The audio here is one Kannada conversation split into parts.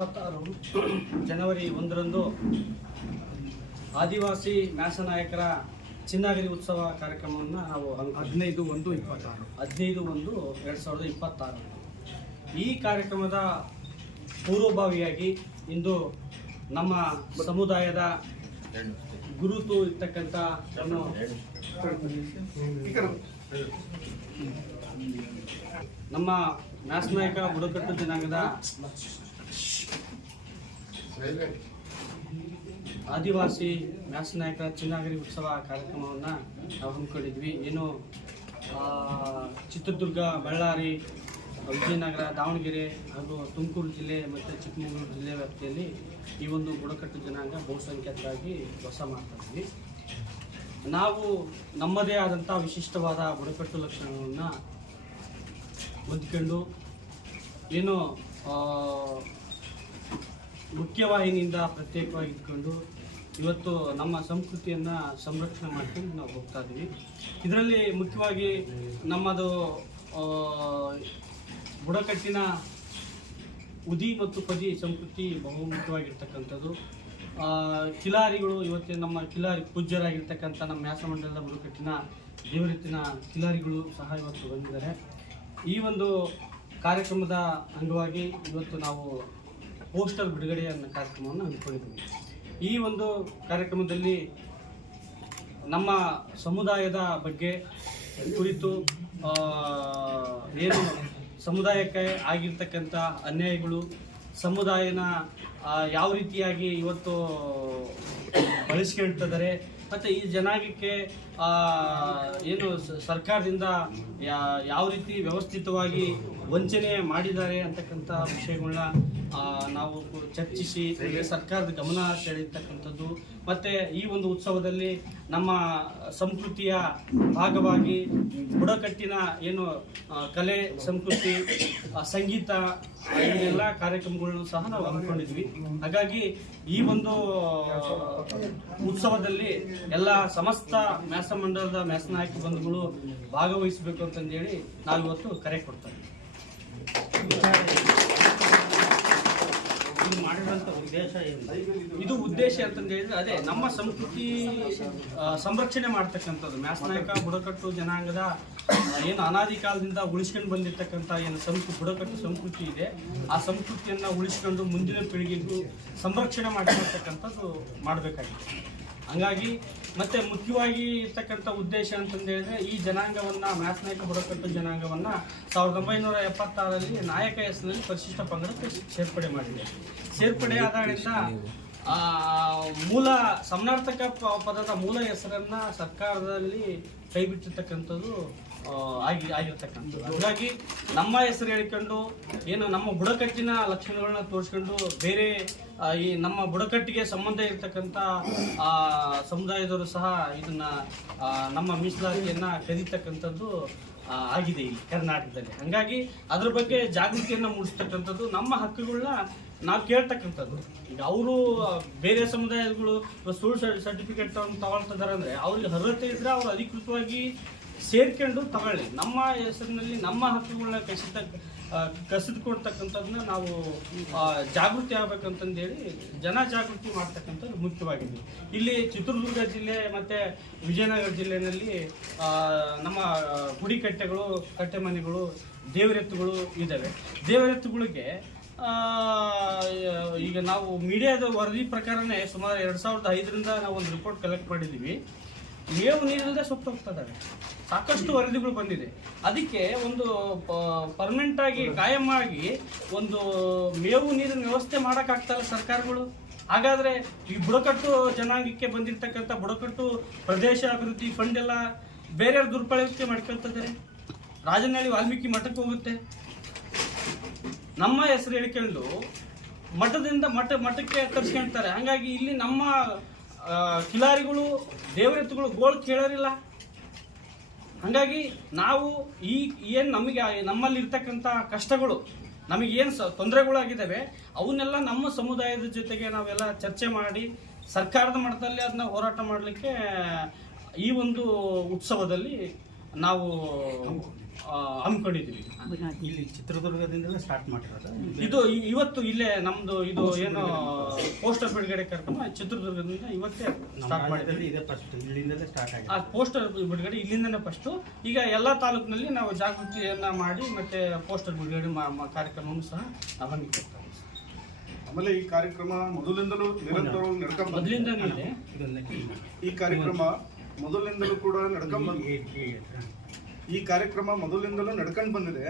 ಇಪ್ಪತ್ತಾರು ಜನವರಿ ಒಂದರಂದು ಆದಿವಾಸಿ ಮ್ಯಾಸ ನಾಯಕರ ಚಿನ್ನಗಿರಿ ಉತ್ಸವ ಕಾರ್ಯಕ್ರಮವನ್ನು ನಾವು. ಹದಿನೈದು ಒಂದು ಇಪ್ಪತ್ತಾರು ಹದಿನೈದು ಒಂದು ಎರಡು ಸಾವಿರದ ಇಪ್ಪತ್ತಾರು ಈ ಕಾರ್ಯಕ್ರಮದ ಪೂರ್ವಭಾವಿಯಾಗಿ ಇಂದು ನಮ್ಮ ಸಮುದಾಯದ ಗುರುತು ಇರ್ತಕ್ಕಂಥ ನಮ್ಮ ಮ್ಯಾಸ್ ನಾಯಕ ಬುಡಕಟ್ಟು ಜನಾಂಗದ ಆದಿವಾಸಿ ಮ್ಯಾಸ್ ನಾಯಕ ಚಿನ್ನಗಿರಿ ಉತ್ಸವ ಕಾರ್ಯಕ್ರಮವನ್ನು ನಾವು ಹಮ್ಮಿಕೊಂಡಿದ್ವಿ. ಏನು ಚಿತ್ರದುರ್ಗ, ಬಳ್ಳಾರಿ, ವಿಜಯನಗರ, ದಾವಣಗೆರೆ ಹಾಗೂ ತುಮಕೂರು ಜಿಲ್ಲೆ ಮತ್ತು ಚಿಕ್ಕಮಗಳೂರು ಜಿಲ್ಲೆ ವ್ಯಾಪ್ತಿಯಲ್ಲಿ ಈ ಒಂದು ಬುಡಕಟ್ಟು ಜನಾಂಗ ಬಹುಸಂಖ್ಯಾತರಾಗಿ ವಾಸ ಮಾಡ್ತಾಯಿದ್ವಿ ನಾವು ನಮ್ಮದೇ ಆದಂಥ ವಿಶಿಷ್ಟವಾದ ಬುಡಕಟ್ಟು ಲಕ್ಷಣಗಳನ್ನು ಹೊಂದ್ಕೊಂಡು, ಏನು ಮುಖ್ಯವಾಹಿನಿಯಿಂದ ಪ್ರತ್ಯೇಕವಾಗಿ ಇಟ್ಕೊಂಡು ಇವತ್ತು ನಮ್ಮ ಸಂಸ್ಕೃತಿಯನ್ನು ಸಂರಕ್ಷಣೆ ಮಾಡ್ಕೊಂಡು ನಾವು ಹೋಗ್ತಾ ಇದ್ದೀವಿ ಇದರಲ್ಲಿ ಮುಖ್ಯವಾಗಿ ನಮ್ಮದು ಬುಡಕಟ್ಟಿನ ಉದಿ ಮತ್ತು ಪದಿ ಸಂಸ್ಕೃತಿ ಬಹುಮುಖ್ಯವಾಗಿರ್ತಕ್ಕಂಥದ್ದು ಕಿಲಾರಿಗಳು ಇವತ್ತಿನ ನಮ್ಮ ಕಿಲಾರಿ ಪೂಜ್ಯರಾಗಿರ್ತಕ್ಕಂಥ ನಮ್ಮ ವ್ಯಾಸಮಂಡಲದ ಬುಡಕಟ್ಟಿನ ದೇವರಿತ್ತಿನ ಕಿಲಾರಿಗಳು ಸಹ ಇವತ್ತು ಬಂದಿದ್ದಾರೆ. ಈ ಒಂದು ಕಾರ್ಯಕ್ರಮದ ಅಂಗವಾಗಿ ಇವತ್ತು ನಾವು ಪೋಸ್ಟರ್ ಬಿಡುಗಡೆ ಅನ್ನೋ ಕಾರ್ಯಕ್ರಮವನ್ನು ಹಮ್ಮಿಕೊಂಡಿದ್ದೀವಿ. ಈ ಒಂದು ಕಾರ್ಯಕ್ರಮದಲ್ಲಿ ನಮ್ಮ ಸಮುದಾಯದ ಬಗ್ಗೆ ಕುರಿತು ಏನು ಸಮುದಾಯಕ್ಕೆ ಆಗಿರ್ತಕ್ಕಂಥ ಅನ್ಯಾಯಗಳು, ಸಮುದಾಯನ ಯಾವ ರೀತಿಯಾಗಿ ಇವತ್ತು ಬಳಸ್ಕೊಳ್ತಿದ್ದಾರೆ ಮತ್ತು ಈ ಜನಾಂಗಕ್ಕೆ ಏನು ಸರ್ಕಾರದಿಂದ ಯಾವ ರೀತಿ ವ್ಯವಸ್ಥಿತವಾಗಿ ವಂಚನೆ ಮಾಡಿದ್ದಾರೆ ಅಂತಕ್ಕಂಥ ವಿಷಯಗಳನ್ನ ನಾವು ಚರ್ಚಿಸಿ ಸರ್ಕಾರದ ಗಮನ ಸೆಳೆಯತಕ್ಕಂಥದ್ದು. ಮತ್ತು ಈ ಒಂದು ಉತ್ಸವದಲ್ಲಿ ನಮ್ಮ ಸಂಸ್ಕೃತಿಯ ಭಾಗವಾಗಿ ಬುಡಕಟ್ಟಿನ ಏನು ಕಲೆ, ಸಂಸ್ಕೃತಿ ಸಂಗೀತ ಎಲ್ಲ ಕಾರ್ಯಕ್ರಮಗಳನ್ನು ಸಹ ನಾವು ಹಮ್ಮಿಕೊಂಡಿದ್ವಿ. ಹಾಗಾಗಿ ಈ ಒಂದು ಉತ್ಸವದಲ್ಲಿ ಎಲ್ಲ ಸಮಸ್ತ ಮ್ಯಾಸ ಮಂಡಲದ ಮ್ಯಾಸ ನಾಯಕ ಬಂಧುಗಳು ಭಾಗವಹಿಸಬೇಕು ಅಂತಂದೇಳಿ ನಾವು ಇವತ್ತು ಕರೆ ಕೊಡ್ತಾರೆ ಮಾಡಿರೋಂಥ ಉದ್ದೇಶ ಏನು? ಇದು ಉದ್ದೇಶ ಅಂತಂದು ಹೇಳಿದ್ರೆ ಅದೇ, ನಮ್ಮ ಸಂಸ್ಕೃತಿ ಸಂರಕ್ಷಣೆ ಮಾಡ್ತಕ್ಕಂಥದ್ದು. ಮ್ಯಾಸ್ನಾಯಕ, ಬುಡಕಟ್ಟು ಜನಾಂಗದ ಏನು ಅನಾದಿ ಕಾಲದಿಂದ ಉಳಿಸ್ಕೊಂಡು ಬಂದಿರತಕ್ಕಂಥ ಏನು ಸಂಸ್ಕೃತಿ ಬುಡಕಟ್ಟು ಸಂಸ್ಕೃತಿ ಇದೆ. ಆ ಸಂಸ್ಕೃತಿಯನ್ನು ಉಳಿಸ್ಕೊಂಡು ಮುಂದಿನ ಪೀಳಿಗೆಗೂ ಸಂರಕ್ಷಣೆ ಮಾಡಿರ್ತಕ್ಕಂಥದ್ದು ಮಾಡಬೇಕಾಗಿದೆ. ಹಂಗಾಗಿ ಮತ್ತೆ ಮುಖ್ಯವಾಗಿ ಇರ್ತಕ್ಕಂಥ ಉದ್ದೇಶ ಅಂತಂದು ಹೇಳಿದ್ರೆ ಈ ಜನಾಂಗವನ್ನ ಮ್ಯಾಸ್ನಾಯಕ ಬುಡಕಟ್ಟು ಜನಾಂಗವನ್ನ ಸಾವಿರದ ಒಂಬೈನೂರ ಎಪ್ಪತ್ತಾರರಲ್ಲಿ ನಾಯಕ ಹೆಸರಿನಲ್ಲಿ ಪರಿಶಿಷ್ಟ ಪಂಗಡಕ್ಕೆ ಸೇರ್ಪಡೆ ಮಾಡಿದೆ. ಸೇರ್ಪಡೆ ಆದಾಗಿಂದ ಮೂಲ ಸಮನಾರ್ಥಕ ಪದದ ಮೂಲ ಹೆಸರನ್ನ ಸರ್ಕಾರದಲ್ಲಿ ಕೈ ಬಿಟ್ಟಿರ್ತಕ್ಕಂಥದ್ದು ಆ, ಆಗಿ ಆಗಿರ್ತಕ್ಕಂಥದ್ದು. ಹಾಗಾಗಿ ನಮ್ಮ ಹೆಸರು ಹೇಳ್ಕೊಂಡು, ಏನು ನಮ್ಮ ಬುಡಕಟ್ಟಿನ ಲಕ್ಷಣಗಳನ್ನ ತೋರಿಸ್ಕೊಂಡು ಬೇರೆ ಈ ನಮ್ಮ ಬುಡಕಟ್ಟಿಗೆ ಸಂಬಂಧ ಇರತಕ್ಕಂಥ ಸಮುದಾಯದವರು ಸಹ ಇದನ್ನ ನಮ್ಮ ಮೀಸಲಾತಿಯನ್ನ ಕದೀತಕ್ಕಂಥದ್ದು ಆಗಿದೆ ಇಲ್ಲಿ ಕರ್ನಾಟಕದಲ್ಲಿ. ಹಂಗಾಗಿ ಅದ್ರ ಬಗ್ಗೆ ಜಾಗೃತಿಯನ್ನ ಮೂಡಿಸ್ತಕ್ಕಂಥದ್ದು ನಮ್ಮ ಹಕ್ಕುಗಳನ್ನ ನಾವು ಕೇಳ್ತಕ್ಕಂಥದ್ದು. ಈಗ ಅವರು ಬೇರೆ ಸಮುದಾಯಗಳು ಸುಳ್ಳು ಸರ್ಟಿಫಿಕೇಟ್ ತಗೊಳ್ತಿದ್ದಾರೆ ಅಂದ್ರೆ ಅವ್ರಿಗೆ ಅರ್ಹತೆ ಇದ್ರೆ ಅವ್ರು ಅಧಿಕೃತವಾಗಿ ಸೇರ್ಕೊಂಡು ತಗೊಳ್ಳಿ. ನಮ್ಮ ಹೆಸರಿನಲ್ಲಿ, ನಮ್ಮ ಹಕ್ಕುಗಳನ್ನ ಕಸಿದ ಕಸಿದುಕೊಳ್ತಕ್ಕಂಥದ್ದನ್ನ ನಾವು ಜಾಗೃತಿ ಆಗ್ಬೇಕಂತಂದೇಳಿ ಜನ ಜಾಗೃತಿ ಮಾಡ್ತಕ್ಕಂಥದ್ದು ಮುಖ್ಯವಾಗಿದೆ. ಇಲ್ಲಿ ಚಿತ್ರದುರ್ಗ ಜಿಲ್ಲೆ ಮತ್ತೆ ವಿಜಯನಗರ ಜಿಲ್ಲೆಯಲ್ಲಿ ನಮ್ಮ ಗುಡಿ ಕಟ್ಟೆಗಳು ಕಟ್ಟೆಮನೆಗಳು ದೇವರೆತ್ತುಗಳು ಇದ್ದಾವೆ. ದೇವರೆತ್ತುಗಳಿಗೆ ಈಗ ನಾವು ಮೀಡಿಯಾದ ವರದಿ ಪ್ರಕಾರನೇ ಸುಮಾರು ಎರಡು ಸಾವಿರದ ಐದರಿಂದ ನಾವು ಒಂದು ರಿಪೋರ್ಟ್ ಕಲೆಕ್ಟ್ ಮಾಡಿದ್ದೀವಿ. ಮೇವು ನೀರಿಲ್ಲದೆ ಸೊಪ್ಪು ಹೋಗ್ತದೆ ಸಾಕಷ್ಟು ವರದಿಗಳು ಬಂದಿದೆ. ಅದಕ್ಕೆ ಒಂದು ಪರ್ಮನೆಂಟ್ ಆಗಿ ಕಾಯಂ ಆಗಿ ಒಂದು ಮೇವು ನೀರಿನ ವ್ಯವಸ್ಥೆ ಮಾಡೋಕ್ಕಾಗ್ತಲ್ಲ ಸರ್ಕಾರಗಳು. ಹಾಗಾದ್ರೆ ಈ ಬುಡಕಟ್ಟು ಜನಾಂಗಕ್ಕೆ ಬಂದಿರತಕ್ಕಂಥ ಬುಡಕಟ್ಟು ಪ್ರದೇಶ ಅಭಿವೃದ್ಧಿ ಫಂಡ್ ಎಲ್ಲ ಬೇರೆಯವ್ರ ದುರ್ಬಳಕೆ ಮಾಡ್ಕೊಳ್ತಿದ್ದಾರೆ ರಾಜನಹಳ್ಳಿ ವಾಲ್ಮೀಕಿ ಮಠಕ್ಕೆ ಹೋಗುತ್ತೆ. ನಮ್ಮ ಹೆಸರು ಹೇಳ್ಕೊಂಡು ಮಠದಿಂದ ಮಠ, ಮಠಕ್ಕೆ ತರಿಸ್ಕೊಳ್ತಾರೆ ಹಂಗಾಗಿ ಇಲ್ಲಿ ನಮ್ಮ ಕಿಲಾರಿಗಳು ದೇವರೆತ್ತುಗಳು ಗೋಳು ಕೇಳೋರಿಲ್ಲ. ಹಾಗಾಗಿ ನಾವು ಈ, ಏನು ನಮಗೆ ನಮ್ಮಲ್ಲಿ ಇರ್ತಕ್ಕಂಥ ಕಷ್ಟಗಳು ನಮಗೇನು ಸ, ತೊಂದರೆಗಳಾಗಿದ್ದಾವೆ, ಅವನ್ನೆಲ್ಲ ನಮ್ಮ ಸಮುದಾಯದ ಜೊತೆಗೆ ನಾವೆಲ್ಲ ಚರ್ಚೆ ಮಾಡಿ, ಸರ್ಕಾರದ ಮಟ್ಟದಲ್ಲಿ ಅದನ್ನ ಹೋರಾಟ ಮಾಡಲಿಕ್ಕೆ ಈ ಒಂದು ಉತ್ಸವದಲ್ಲಿ ನಾವು ಹಮ್ಮಿಕೊಂಡಿದ್ದೀವಿ. ಇಲ್ಲಿ ಚಿತ್ರದುರ್ಗದಿಂದಲೇ ಸ್ಟಾರ್ಟ್ ಮಾಡಿರೋದು. ಇದು ಇವತ್ತು ಇಲ್ಲೇ ನಮ್ದು ಇದು ಏನು ಪೋಸ್ಟರ್ ಬಿಡುಗಡೆ ಕಾರ್ಯಕ್ರಮ ಚಿತ್ರದುರ್ಗದಿಂದ ಇವತ್ತೇ ಸ್ಟಾರ್ಟ್ ಮಾಡಿದ್ರೆ ಇದೇ ಫಸ್ಟ್ ಇಲ್ಲಿಂದಲೇ ಸ್ಟಾರ್ಟ್ ಆಗಿದೆ. ಆ ಪೋಸ್ಟರ್ ಬಿಡುಗಡೆ ಇಲ್ಲಿಂದನೇ ಫಸ್ಟು ಈಗ ಎಲ್ಲ ತಾಲೂಕಿನಲ್ಲಿ ನಾವು ಜಾಗೃತಿಯನ್ನ ಮಾಡಿ ಮತ್ತೆ ಪೋಸ್ಟರ್ ಬಿಡುಗಡೆ ಕಾರ್ಯಕ್ರಮವನ್ನು ಸಹ ನಾವು ಆಮೇಲೆ ಈ ಕಾರ್ಯಕ್ರಮ ಮೊದಲಿಂದಲೂ ನಿರಂತರವಾಗಿ ನಡ್ಕೊಂಡು ಈ ಕಾರ್ಯಕ್ರಮ ಮೊದಲಿನಿಂದಲೂ ಕೂಡ ನಡ್ಕೊಂಡ್ ಬಂದ್ ಈ ಕಾರ್ಯಕ್ರಮ ಮೊದಲಿಂದಲೂ ನಡ್ಕೊಂಡು ಬಂದಿದೆ.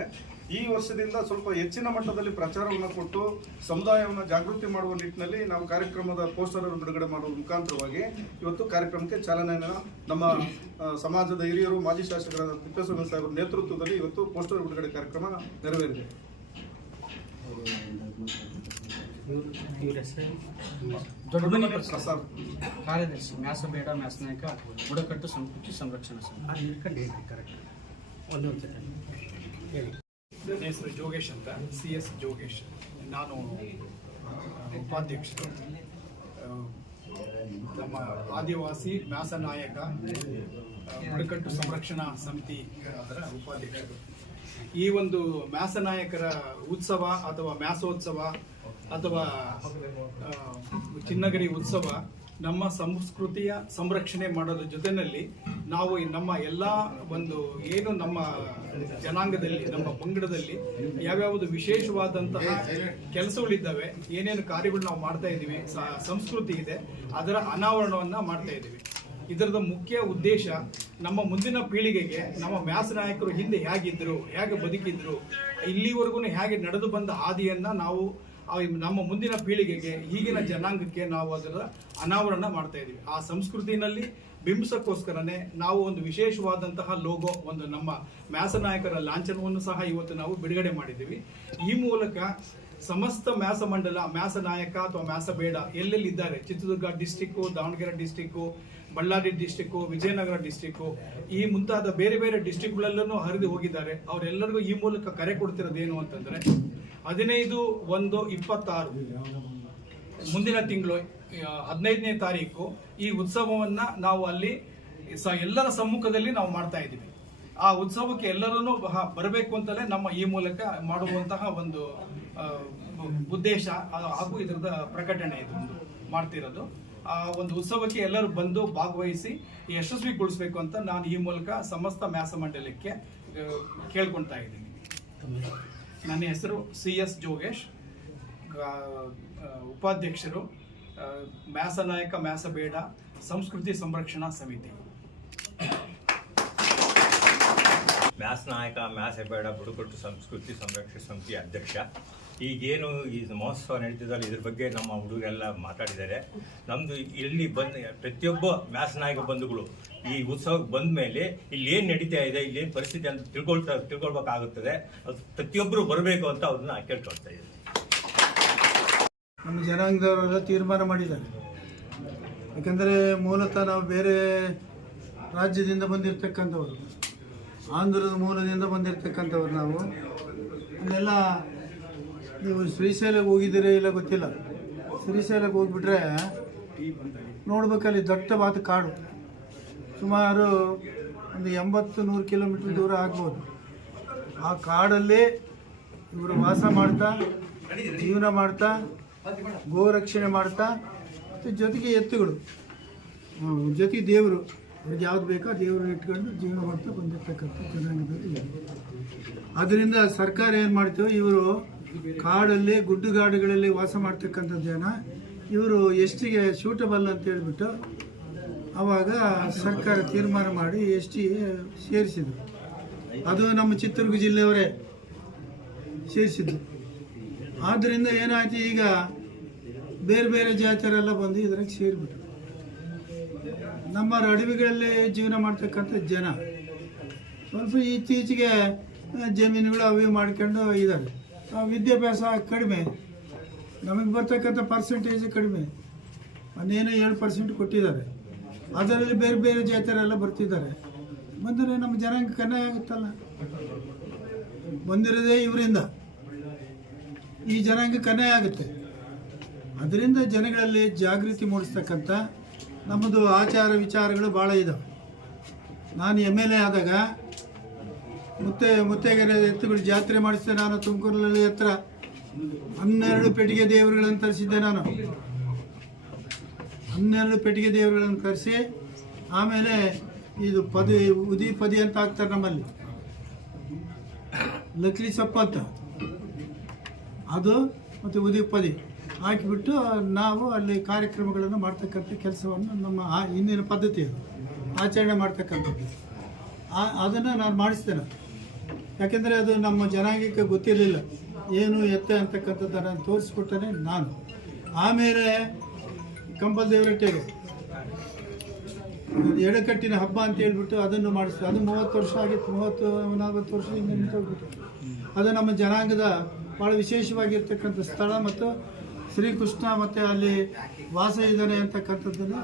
ಈ ವರ್ಷದಿಂದ ಸ್ವಲ್ಪ ಹೆಚ್ಚಿನ ಮಟ್ಟದಲ್ಲಿ ಪ್ರಚಾರವನ್ನು ಕೊಟ್ಟು ಸಮುದಾಯವನ್ನು ಜಾಗೃತಿ ಮಾಡುವ ನಿಟ್ಟಿನಲ್ಲಿ ನಾವು ಕಾರ್ಯಕ್ರಮದ ಪೋಸ್ಟರ್ ಅನ್ನು ಬಿಡುಗಡೆ ಮಾಡುವ ಮುಖಾಂತರವಾಗಿ ಇವತ್ತು ಕಾರ್ಯಕ್ರಮಕ್ಕೆ ಚಾಲನೆಯನ್ನು ನಮ್ಮ ಸಮಾಜದ ಹಿರಿಯರು ಮಾಜಿ ಶಾಸಕರಾದ ತಿಪ್ಪೇಸ್ವಾಮಿ ಸಾಹೇಬರ ನೇತೃತ್ವದಲ್ಲಿ ಇವತ್ತು ಪೋಸ್ಟರ್ ಬಿಡುಗಡೆ ಕಾರ್ಯಕ್ರಮ ನೆರವೇರಿದೆ. ಪ್ರಸಾದ್. ಕಾರ್ಯದರ್ಶಿ ಮ್ಯಾಸ ಬೇಡ ಮ್ಯಾಸ ನಾಯಕ ಬುಡಕಟ್ಟು ಸಂಸ್ಕೃತಿ ಸಂರಕ್ಷಣಾ ಸಂಘ ಆ ನಿಲ್ಕೊಂಡು ಹೇಳಿ ಕರೆಕ್ಟ್ ಒಂದೊಂದು ಸೆಕೆಂಡ್ ಹೇಳಿ. ನನ್ನ ಹೆಸರು ಜೋಗೇಶ್ ಅಂತ. ಸಿ ಎಸ್ ಜೋಗೇಶ್. ನಾನು ಉಪಾಧ್ಯಕ್ಷ ನಮ್ಮ ಆದಿವಾಸಿ ವ್ಯಾಸನಾಯಕ ಬುಡಕಟ್ಟು ಸಂರಕ್ಷಣಾ ಸಮಿತಿ ಅದರ ಉಪಾಧ್ಯಕ್ಷರು. ಈ ಒಂದು ಮ್ಯಾಸನಾಯಕರ ಉತ್ಸವ ಅಥವಾ ಮ್ಯಾಸೋತ್ಸವ ಅಥವಾ ಚಿನ್ನಗಿರಿ ಉತ್ಸವ ನಮ್ಮ ಸಂಸ್ಕೃತಿಯ ಸಂರಕ್ಷಣೆ ಮಾಡೋದ್ರ ಜೊತೆಯಲ್ಲಿ ನಾವು ನಮ್ಮ ಎಲ್ಲ ಒಂದು ಏನು ನಮ್ಮ ಜನಾಂಗದಲ್ಲಿ, ನಮ್ಮ ಪಂಗಡದಲ್ಲಿ ಯಾವ್ಯಾವುದು ವಿಶೇಷವಾದಂತಹ ಕೆಲಸಗಳಿದ್ದಾವೆ, ಏನೇನು ಕಾರ್ಯಗಳು ನಾವು ಮಾಡ್ತಾ ಇದ್ದೀವಿ ಸಂಸ್ಕೃತಿ ಇದೆ, ಅದರ ಅನಾವರಣವನ್ನ ಮಾಡ್ತಾ ಇದ್ದೀವಿ. ಇದರದ ಮುಖ್ಯ ಉದ್ದೇಶ ನಮ್ಮ ಮುಂದಿನ ಪೀಳಿಗೆಗೆ, ನಮ್ಮ ವ್ಯಾಸ ನಾಯಕರು ಹಿಂದೆ ಹೇಗಿದ್ರು, ಹೇಗೆ ಬದುಕಿದ್ರು, ಇಲ್ಲಿವರೆಗೂ ಹೇಗೆ ನಡೆದು ಬಂದ ಹಾದಿಯನ್ನು ನಾವು ನಮ್ಮ ಮುಂದಿನ ಪೀಳಿಗೆಗೆ, ಈಗಿನ ಜನಾಂಗಕ್ಕೆ ನಾವು ಅದರ ಅನಾವರಣ ಮಾಡ್ತಾ ಇದ್ದೀವಿ. ಆ ಸಂಸ್ಕೃತಿನಲ್ಲಿ ಬಿಂಬಿಸಕ್ಕೋಸ್ಕರನೇ ನಾವು ಒಂದು ವಿಶೇಷವಾದಂತಹ ಲೋಗೋ, ಒಂದು ನಮ್ಮ ಮ್ಯಾಸ ನಾಯಕರ ಲಾಂಛನವನ್ನು ಸಹ ಇವತ್ತು ನಾವು ಬಿಡುಗಡೆ ಮಾಡಿದ್ದೀವಿ. ಈ ಮೂಲಕ ಸಮಸ್ತ ಮ್ಯಾಸ ಮಂಡಲ ಮ್ಯಾಸ ನಾಯಕ ಅಥವಾ ಮ್ಯಾಸ ಬೇಡ ಎಲ್ಲೆಲ್ಲಿ ಇದ್ದಾರೆ Chitradurga district Davanagere district Ballari district Vijayanagara district ಈ ಮುಂತಾದ ಬೇರೆ ಬೇರೆ ಡಿಸ್ಟಿಕ್ಗಳಲ್ಲೂ ಹರಿದು ಹೋಗಿದ್ದಾರೆ. ಅವರೆಲ್ಲರಿಗೂ ಈ ಮೂಲಕ ಕರೆ ಕೊಡ್ತಿರೋದೇನು ಅಂತಂದ್ರೆ ಹದಿನೈದು ಒಂದು ಇಪ್ಪತ್ತಾರು. ಮುಂದಿನ ತಿಂಗಳು ಹದಿನೈದನೇ ತಾರೀಕು ಈ ಉತ್ಸವವನ್ನ ನಾವು ಅಲ್ಲಿ ಸ, ಎಲ್ಲರ ಸಮ್ಮುಖದಲ್ಲಿ ನಾವು ಮಾಡ್ತಾ ಇದ್ದೀವಿ. ಆ ಉತ್ಸವಕ್ಕೆ ಎಲ್ಲರೂ ಬರಬೇಕು ಅಂತಲೇ ನಮ್ಮ ಈ ಮೂಲಕ ಮಾಡುವಂತಹ ಒಂದು ಉದ್ದೇಶ ಹಾಗೂ ಇದರದ ಪ್ರಕಟಣೆ ಇದು ಒಂದು ಮಾಡ್ತಿರೋದು. ಆ ಒಂದು ಉತ್ಸವಕ್ಕೆ ಎಲ್ಲರೂ ಬಂದು ಭಾಗವಹಿಸಿ ಯಶಸ್ವಿಗೊಳಿಸಬೇಕು ಅಂತ ನಾನು ಈ ಮೂಲಕ ಸಮಸ್ತ ಮ್ಯಾಸ ಮಂಡಲಕ್ಕೆ ಕೇಳ್ಕೊಳ್ತಾ ಇದ್ದೀನಿ. ನನ್ನ ಹೆಸರು ಸಿ ಎಸ್ ಜೋಗೇಶ್. ಉಪಾಧ್ಯಕ್ಷರು ಮ್ಯಾಸನಾಯಕ ಮ್ಯಾಸಬೇಡ ಸಂಸ್ಕೃತಿ ಸಂರಕ್ಷಣಾ ಸಮಿತಿ. ಮ್ಯಾಸನಾಯಕ ಮ್ಯಾಸಬೇಡ ಬುಡಕಟ್ಟು ಸಂಸ್ಕೃತಿ ಸಂರಕ್ಷಣಾ ಸಮಿತಿ ಅಧ್ಯಕ್ಷ. ಈಗೇನು ಈ ಮಹೋತ್ಸವ ನಡೀತಿದಲ್ಲ ಇದ್ರ ಬಗ್ಗೆ ನಮ್ಮ ಹುಡುಗರೆಲ್ಲ ಮಾತಾಡಿದ್ದಾರೆ. ನಮ್ದು ಇಲ್ಲಿ ಬಂದ, ಪ್ರತಿಯೊಬ್ಬ ಮ್ಯಾಸ್ ನಾಯಕ ಬಂಧುಗಳು ಈ ಉತ್ಸವಕ್ಕೆ ಬಂದ ಮೇಲೆ ಇಲ್ಲಿ ಏನು ನಡೀತಾ ಇದೆ, ಇಲ್ಲಿ ಏನು ಪರಿಸ್ಥಿತಿ ಅಂತ ತಿಳ್ಕೊಳ್ತಾ, ತಿಳ್ಕೊಳ್ಬೇಕಾಗುತ್ತದೆ. ಅದು ಪ್ರತಿಯೊಬ್ಬರು ಬರಬೇಕು ಅಂತ ಅವ್ರನ್ನ ಕೇಳ್ಕೊಳ್ತಾ ಇದ್ದಾರೆ ನಮ್ಮ ಜನಾಂಗದವರೆಲ್ಲ ತೀರ್ಮಾನ ಮಾಡಿದ್ದಾರೆ. ಯಾಕಂದರೆ ಮೂಲತಃ ನಾವು ಬೇರೆ ರಾಜ್ಯದಿಂದ ಬಂದಿರತಕ್ಕಂಥವ್ರು, ಆಂಧ್ರದ ಮೂಲದಿಂದ ಬಂದಿರತಕ್ಕಂಥವ್ರು ನಾವು, ಅಲ್ಲೆಲ್ಲ ನೀವು ಶ್ರೀಶೈಲಕ್ಕೆ ಹೋಗಿದ್ದೀರೋ ಇಲ್ಲ ಗೊತ್ತಿಲ್ಲ. ಶ್ರೀಶೈಲಕ್ಕೆ ಹೋಗ್ಬಿಟ್ರೆ ನೋಡ್ಬೇಕಲ್ಲಿ ದಟ್ಟವಾದ ಕಾಡು. ಸುಮಾರು ಒಂದು ಎಂಬತ್ತು ನೂರು ಕಿಲೋಮೀಟ್ರ್ ದೂರ ಆಗ್ಬೋದು. ಆ ಕಾಡಲ್ಲಿ ಇವರು ವಾಸ ಮಾಡ್ತಾ, ಜೀವನ ಮಾಡ್ತಾ ಗೋ ರಕ್ಷಣೆ ಮಾಡ್ತಾ, ಮತ್ತು ಜೊತೆಗೆ ಎತ್ತುಗಳು. ಜೊತೆಗೆ ದೇವರು. ಅವ್ರಿಗೆ ಯಾವ್ದು ಬೇಕೋ ಆ ದೇವ್ರನ್ನ ಇಟ್ಕೊಂಡು ಜೀವನ ಮಾಡ್ತಾ ಬಂದಿರ್ತಕ್ಕಂಥ ಜನಾಂಗದಲ್ಲಿ ಅದರಿಂದ ಸರ್ಕಾರ ಏನು ಮಾಡ್ತೀವೋ ಇವರು ಕಾಡಲ್ಲಿ, ಗುಡ್ಡುಗಾಡುಗಳಲ್ಲಿ ವಾಸ ಮಾಡ್ತಕ್ಕಂಥ ಜನ ಇವರು ಎಷ್ಟಿಗೆ ಶೂಟಬಲ್ ಅಂತ ಹೇಳಿಬಿಟ್ಟು ಆವಾಗ ಸರ್ಕಾರ ತೀರ್ಮಾನ ಮಾಡಿ ಎಸ್ ಟಿ ಸೇರಿಸಿದ್ರು. ಅದು ನಮ್ಮ ಚಿತ್ರದುರ್ಗ ಜಿಲ್ಲೆಯವರೇ ಸೇರಿಸಿದ್ದು. ಆದ್ದರಿಂದ ಏನಾಯ್ತು ಈಗ ಬೇರೆ ಬೇರೆ ಜಾತಿಯರೆಲ್ಲ ಬಂದು ಇದ್ರಾಗ ಸೇರಿಬಿಟ್ರು. ನಮ್ಮ ಅಡವಿಗಳಲ್ಲಿ ಜೀವನ ಮಾಡ್ತಕ್ಕಂಥ ಜನ. ಸ್ವಲ್ಪ ಇತ್ತೀಚೆಗೆ ಜಮೀನುಗಳು ಅವು ಮಾಡ್ಕೊಂಡು ಇದ್ದಾರೆ. ವಿದ್ಯಾಭ್ಯಾಸ ಕಡಿಮೆ. ನಮಗೆ ಬರ್ತಕ್ಕಂಥ ಪರ್ಸೆಂಟೇಜ್ ಕಡಿಮೆ. ಒಂದೇನೋ ಏಳು ಪರ್ಸೆಂಟ್ ಕೊಟ್ಟಿದ್ದಾರೆ. ಅದರಲ್ಲಿ ಬೇರೆ ಬೇರೆ ಜಾತಿಯರೆಲ್ಲ ಬರ್ತಿದ್ದಾರೆ. ಬಂದರೆ ನಮ್ಮ ಜನಾಂಗ ಕನ್ನೆ ಆಗುತ್ತಲ್ಲ. ಬಂದಿರೋದೇ ಇವರಿಂದ. ಈ ಜನಾಂಗ ಕನ್ನೆ ಆಗುತ್ತೆ. ಅದರಿಂದ ಜನಗಳಲ್ಲಿ ಜಾಗೃತಿ ಮೂಡಿಸ್ತಕ್ಕಂಥ ನಮ್ಮದು ಆಚಾರ ವಿಚಾರಗಳು ಭಾಳ ಇದ್ದಾವೆ ನಾನು ಎಂ ಎಲ್ ಎ ಆದಾಗ ಮುತ್ತೆ ಮುತ್ತೆಗೆರೆ ಎತ್ತುಗಳು ಜಾತ್ರೆ ಮಾಡಿಸಿದೆ ನಾನು, ತುಮಕೂರಿನಲ್ಲಿ ಹತ್ರ. ಹನ್ನೆರಡು ಪೆಟ್ಟಿಗೆ ದೇವರುಗಳನ್ನು ತರಿಸಿದ್ದೆ ನಾನು. ಹನ್ನೆರಡು ಪೆಟ್ಟಿಗೆ ದೇವರುಗಳನ್ನು ತರಿಸಿ ಆಮೇಲೆ ಇದು ಪದಿ, ಉದಿ ಪದಿ ಅಂತ ಹಾಕ್ತಾರೆ ನಮ್ಮಲ್ಲಿ. ಲಕ್ಲಿ ಅಂತ. ಅದು ಮತ್ತು ಉದಿ ಪದಿ ಹಾಕಿಬಿಟ್ಟು ನಾವು ಅಲ್ಲಿ ಕಾರ್ಯಕ್ರಮಗಳನ್ನು ಮಾಡ್ತಕ್ಕಂಥ ಕೆಲಸವನ್ನು ನಮ್ಮ ಹಿಂದಿನ ಪದ್ಧತಿ ಆಚರಣೆ ಮಾಡ್ತಕ್ಕಂಥದ್ದು. ಅದನ್ನು ನಾನು ಮಾಡಿಸ್ತೇನೆ. ಯಾಕೆಂದರೆ ಅದು ನಮ್ಮ ಜನಾಂಗಕ್ಕೆ ಗೊತ್ತಿರಲಿಲ್ಲ. ಏನು ಎತ್ತ ಅಂತಕ್ಕಂಥದ್ದನ್ನು ತೋರಿಸ್ಕೊಟ್ಟನೆ ನಾನು. ಆಮೇಲೆ ಕಂಬಲ್ ದೇವರಟ್ಟೆಗೆ. ಎಡಕಟ್ಟಿನ ಹಬ್ಬ ಅಂತ ಹೇಳ್ಬಿಟ್ಟು ಅದನ್ನು ಮಾಡಿಸ್ತಾರೆ. ಅದು ಮೂವತ್ತು ವರ್ಷ ಆಗಿತ್ತು. ಮೂವತ್ತು, ನಲವತ್ತು ವರ್ಷದಿಂದ ನಿಂತೋಗ್ಬಿಟ್ಟು. ಅದು ನಮ್ಮ ಜನಾಂಗದ ಭಾಳ ವಿಶೇಷವಾಗಿರ್ತಕ್ಕಂಥ ಸ್ಥಳ ಮತ್ತು ಶ್ರೀಕೃಷ್ಣ ಮತ್ತು ಅಲ್ಲಿ ವಾಸ ಇದ್ದಾನೆ ಅಂತಕ್ಕಂಥದ್ದನ್ನು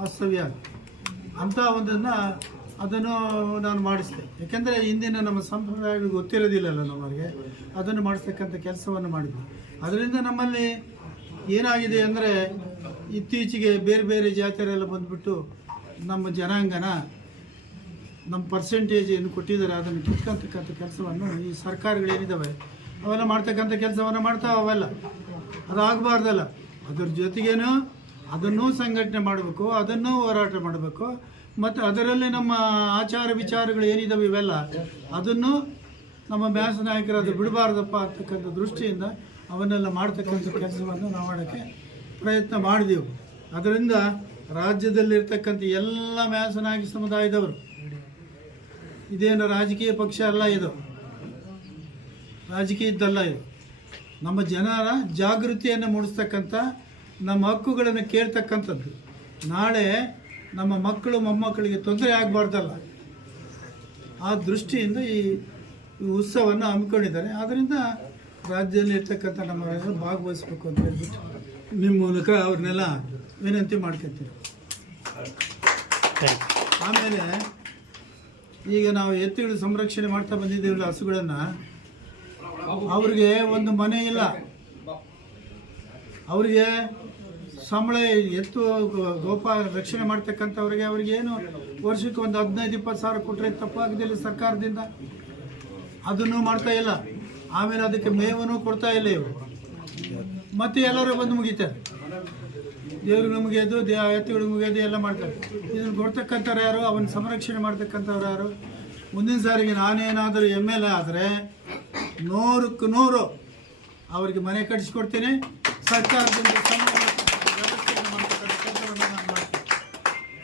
ವಾಸ್ತವ್ಯ. ಅಂಥ ಒಂದನ್ನು ಅದನ್ನು ನಾನು ಮಾಡಿಸಿದೆ ಯಾಕೆಂದರೆ ಹಿಂದಿನ ನಮ್ಮ ಸಂಪ್ರದಾಯಗಳು ಗೊತ್ತಿರೋದಿಲ್ಲಲ್ಲ ನಮಗೆ ಅದನ್ನು ಮಾಡಿಸ್ತಕ್ಕಂಥ ಕೆಲಸವನ್ನು ಮಾಡಿದ್ವಿ. ಅದರಿಂದ ನಮ್ಮಲ್ಲಿ ಏನಾಗಿದೆ ಅಂದರೆ ಇತ್ತೀಚೆಗೆ ಬೇರೆ ಬೇರೆ ಜಾತಿಯರೆಲ್ಲ ಬಂದುಬಿಟ್ಟು ನಮ್ಮ ಜನಾಂಗನ ನಮ್ಮ ಪರ್ಸೆಂಟೇಜ್ ಏನು ಕೊಟ್ಟಿದ್ದಾರೆ, ಅದನ್ನು ಕಿತ್ಕೊಂತಕ್ಕಂಥ ಕೆಲಸವನ್ನು ಈ ಸರ್ಕಾರಗಳೇನಿದ್ದಾವೆ ಅವೆಲ್ಲ ಮಾಡ್ತಕ್ಕಂಥ ಕೆಲಸವನ್ನು ಮಾಡ್ತಾವೆ ಅವೆಲ್ಲ. ಅದಾಗಬಾರ್ದಲ್ಲ. ಅದ್ರ ಜೊತೆಗೇನು ಅದನ್ನು ಸಂಘಟನೆ ಮಾಡಬೇಕು, ಅದನ್ನೂ ಹೋರಾಟ ಮಾಡಬೇಕು. ಮತ್ತು ಅದರಲ್ಲಿ ನಮ್ಮ ಆಚಾರ ವಿಚಾರಗಳು ಏನಿದಾವೆ ಇವೆಲ್ಲ, ಅದನ್ನು ನಮ್ಮ ಮ್ಯಾಸ ನಾಯಕರು ಅದು ಬಿಡಬಾರ್ದಪ್ಪ ಅಂತಕ್ಕಂಥ ದೃಷ್ಟಿಯಿಂದ ಅವನ್ನೆಲ್ಲ ಮಾಡ್ತಕ್ಕಂಥ ಕೆಲಸವನ್ನು ನಾವು ಮಾಡೋಕ್ಕೆ ಪ್ರಯತ್ನ ಮಾಡಿದೆವು. ಅದರಿಂದ ರಾಜ್ಯದಲ್ಲಿರ್ತಕ್ಕಂಥ ಎಲ್ಲ ಮ್ಯಾಸನಾಗಿ ಸಮುದಾಯದವರು, ಇದೇನು ರಾಜಕೀಯ ಪಕ್ಷ ಅಲ್ಲ ಇದು. ರಾಜಕೀಯದ್ದಲ್ಲ ಇದು. ನಮ್ಮ ಜನರ ಜಾಗೃತಿಯನ್ನು ಮೂಡಿಸ್ತಕ್ಕಂಥ, ನಮ್ಮ ಹಕ್ಕುಗಳನ್ನು ಕೇಳ್ತಕ್ಕಂಥದ್ದು. ನಾಳೆ ನಮ್ಮ ಮಕ್ಕಳು ಮೊಮ್ಮಕ್ಕಳಿಗೆ ತೊಂದರೆ ಆಗಬಾರ್ದಲ್ಲ. ಆ ದೃಷ್ಟಿಯಿಂದ ಈ ಉತ್ಸವವನ್ನು ಹಮ್ಮಿಕೊಂಡಿದ್ದಾರೆ. ಆದ್ದರಿಂದ ರಾಜ್ಯದಲ್ಲಿ ಇರ್ತಕ್ಕಂಥ ನಮ್ಮ ರೈತರು ಭಾಗವಹಿಸ್ಬೇಕು ಅಂತ ಹೇಳ್ಬಿಟ್ಟು ನಿಮ್ಮ ಮೂಲಕ ಅವ್ರನ್ನೆಲ್ಲ ವಿನಂತಿ ಮಾಡ್ಕೊತೀವಿ ಆಮೇಲೆ ಈಗ ನಾವು ಎತ್ತುಗಳು ಸಂರಕ್ಷಣೆ ಮಾಡ್ತಾ ಬಂದಿದ್ದೀವಲ್ಲ ಹಸುಗಳನ್ನು. ಅವ್ರಿಗೆ ಒಂದು ಮನೆ ಇಲ್ಲ. ಅವರಿಗೆ ಸಂಬಳ ಎತ್ತು ಗೋಪ ರಕ್ಷಣೆ ಮಾಡ್ತಕ್ಕಂಥವ್ರಿಗೆ ಅವ್ರಿಗೆ ಏನು ವರ್ಷಕ್ಕೆ ಒಂದು ಹದಿನೈದು, ಇಪ್ಪತ್ತು ಸಾವಿರ ಕೊಟ್ಟರೆ ತಪ್ಪಾಗದಿಲ್ಲ ಸರ್ಕಾರದಿಂದ. ಅದನ್ನು ಮಾಡ್ತಾ ಇಲ್ಲ. ಆಮೇಲೆ ಅದಕ್ಕೆ ಮೇವನ್ನು ಕೊಡ್ತಾ ಇಲ್ಲ ಇವರು. ಮತ್ತೆ ಎಲ್ಲರೂ ಬಂದು ಮುಗಿತಾರೆ. ದೇವ್ರಿಗೆ ಮುಗಿಯೋದು ದೇ ಎತ್ತುಗಳಿಗೆ ಮುಗಿಯೋದು ಎಲ್ಲ ಮಾಡ್ತಾರೆ. ಇದನ್ನು ಕೊಡ್ತಕ್ಕಂಥವ್ರು ಯಾರು? ಅವನ್ನ ಸಂರಕ್ಷಣೆ ಮಾಡ್ತಕ್ಕಂಥವ್ರು ಯಾರು? ಮುಂದಿನ ಸಾರಿಗೆ ನಾನೇನಾದರೂ ಎಂ ಎಲ್ ಎ ಆದರೆ ನೂರಕ್ಕೆ ನೂರು ಅವರಿಗೆ ಮನೆ ಕಟ್ಟಿಸ್ಕೊಡ್ತೀನಿ. ಸರ್ಕಾರದಿಂದ ಸಂಬಳ ವ್ಯವಸ್ಥೆಯನ್ನು ಮಾಡ್ತಕ್ಕಂಥ ಕೆಲಸವನ್ನು ನಾನು ಮಾಡ್ತೀನಿ